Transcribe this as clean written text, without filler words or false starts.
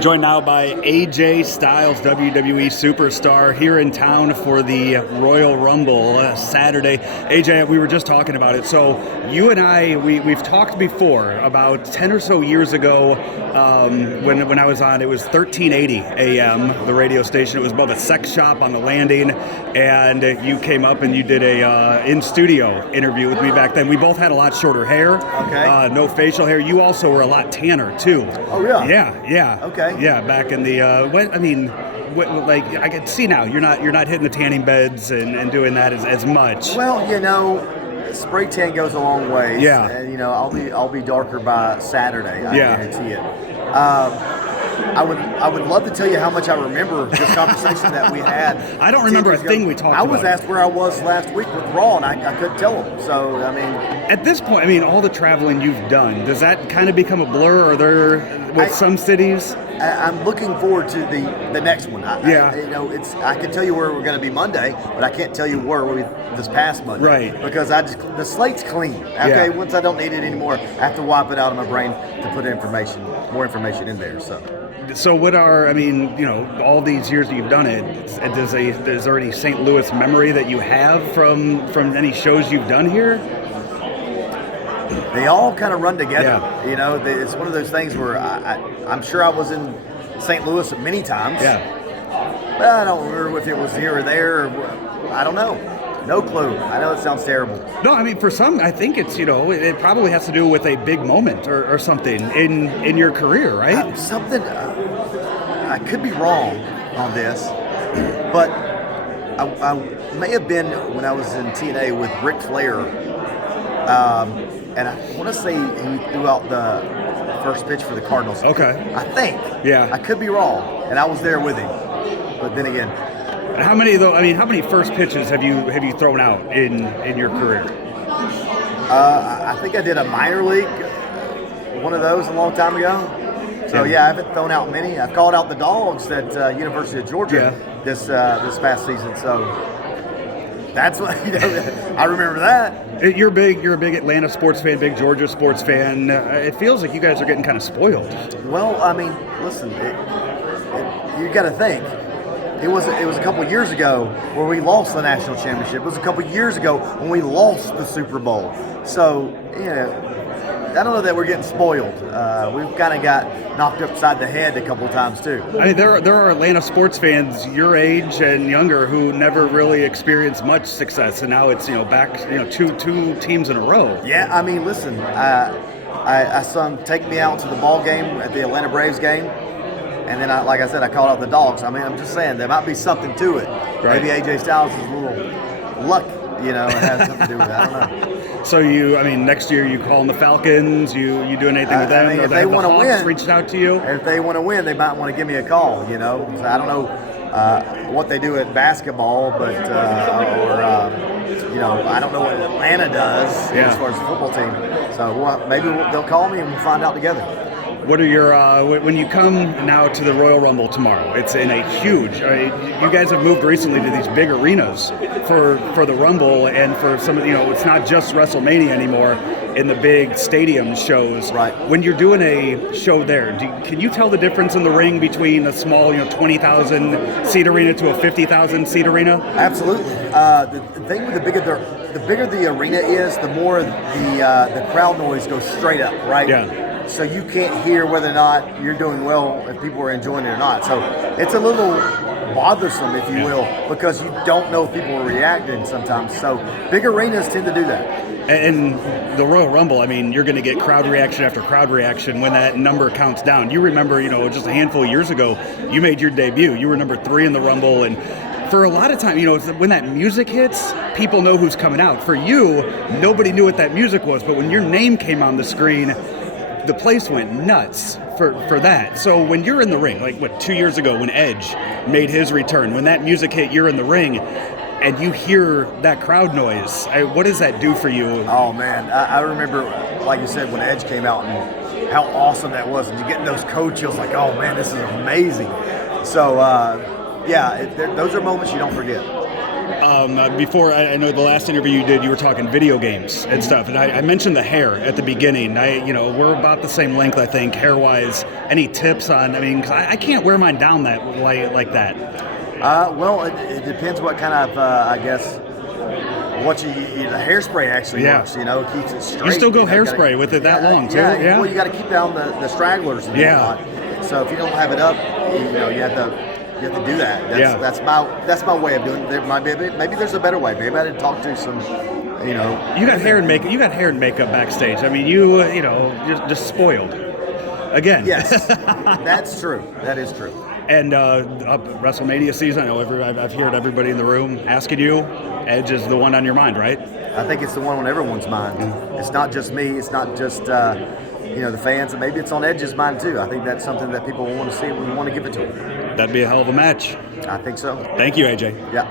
Joined now by AJ Styles, WWE Superstar, here in town for the Royal Rumble Saturday. AJ, we were just talking about it. So you and I, we've talked before about 10 or so years ago when I was on, it was 1380 AM, the radio station. It was above a sex shop on the landing, and you came up and you did a in-studio interview with me back then. We both had a lot shorter hair, no facial hair. You also were a lot tanner, too. Oh, yeah? Yeah. Okay. Yeah, back in the, like I can see now, you're not hitting the tanning beds and doing that as much. Well, spray tan goes a long way. Yeah. And I'll be darker by Saturday. I guarantee it. I would love to tell you how much I remember this conversation that we had. I don't remember a thing we talked about. I was asked where I was last week with Raw, and I couldn't tell them. So, at this point, all the traveling you've done, does that kind of become a blur? Are there, with some cities? I'm looking forward to the next one. I can tell you where we're going to be Monday, but I can't tell you where we this past Monday. Right. Because the slate's clean. Okay. Once I don't need it anymore, I have to wipe it out of my brain to put more information in there. So what are, all these years that you've done it, is there any St. Louis memory that you have from any shows you've done here? They all kind of run together. Yeah. It's one of those things where I'm sure I was in St. Louis many times. Yeah. But I don't remember if it was here or there. I don't know. No clue. I know it sounds terrible. No, for some, I think it's, it probably has to do with a big moment or something in your career, right? I could be wrong on this, but I may have been when I was in TNA with Ric Flair, and I want to say he threw out the first pitch for the Cardinals. Okay. I think. Yeah. I could be wrong, and I was there with him. But then again, how many first pitches have you thrown out in your career? I think I did a minor league, one of those a long time ago. So I haven't thrown out many. I've called out the Dogs at University of Georgia this past season. So that's what I remember that. You're a big Atlanta sports fan, big Georgia sports fan. It feels like you guys are getting kind of spoiled. Well, listen, you got to think. It was a couple of years ago where we lost the national championship. It was a couple of years ago when we lost the Super Bowl. So, I don't know that we're getting spoiled. We've kind of got knocked upside the head a couple of times too. There are Atlanta sports fans your age and younger who never really experienced much success, and now it's back two teams in a row. Yeah, listen, I saw him take me out to the ball game at the Atlanta Braves game. And then, like I said, I called out the Dogs. I'm just saying, there might be something to it. Right. Maybe AJ Styles is a little luck, it has something to do with it. I don't know. So next year you calling the Falcons? You doing anything with them? If they want to win, reached out to you. If they want to win, they might want to give me a call. So I don't know what they do at basketball, but I don't know what Atlanta does as far as the football team. So maybe they'll call me and we'll find out together. What are your when you come now to the Royal Rumble tomorrow? It's in a huge. You guys have moved recently to these big arenas for the Rumble and for some of it's not just WrestleMania anymore in the big stadium shows. Right. When you're doing a show there, can you tell the difference in the ring between a small 20,000 seat arena to a 50,000 seat arena? Absolutely. The thing with the bigger the arena is, the more the crowd noise goes straight up. Right. Yeah. So you can't hear whether or not you're doing well, if people are enjoying it or not. So it's a little bothersome, if you will, because you don't know if people are reacting sometimes. So big arenas tend to do that. And the Royal Rumble, you're going to get crowd reaction after crowd reaction when that number counts down. You remember, just a handful of years ago, you made your debut. You were number 3 in the Rumble, and for a lot of time, when that music hits, people know who's coming out. For you, nobody knew what that music was, but when your name came on the screen, the place went nuts for that. So when you're in the ring, 2 years ago when Edge made his return, when that music hit, you're in the ring, and you hear that crowd noise, what does that do for you? Oh, man. I remember, like you said, when Edge came out and how awesome that was. And you're getting those cold chills like, oh, man, this is amazing. So, those are moments you don't forget. Before, I know the last interview you did, you were talking video games and stuff, and I mentioned the hair at the beginning. We're about the same length, I think, hair-wise. Any tips on? I mean, 'cause I can't wear mine down that like that. Well, it depends what kind of, I guess, what the hairspray actually works. It keeps it straight. You still go hairspray with it that long too? Yeah. Well, you got to keep down the stragglers and whatnot. So if you don't have it up, you have to do that. That's my way of doing it. There might be maybe there's a better way. Maybe I didn't talk to some. You got hair and makeup. You got hair and makeup backstage. I mean, you're just spoiled. Again. Yes, that's true. That is true. And WrestleMania season, I know I've heard everybody in the room asking you. Edge is the one on your mind, right? I think it's the one on everyone's mind. It's not just me. It's not just the fans, and maybe it's on Edge's mind too. I think that's something that people want to see. We want to give it to them. That'd be a hell of a match. I think so. Thank you, AJ. Yeah.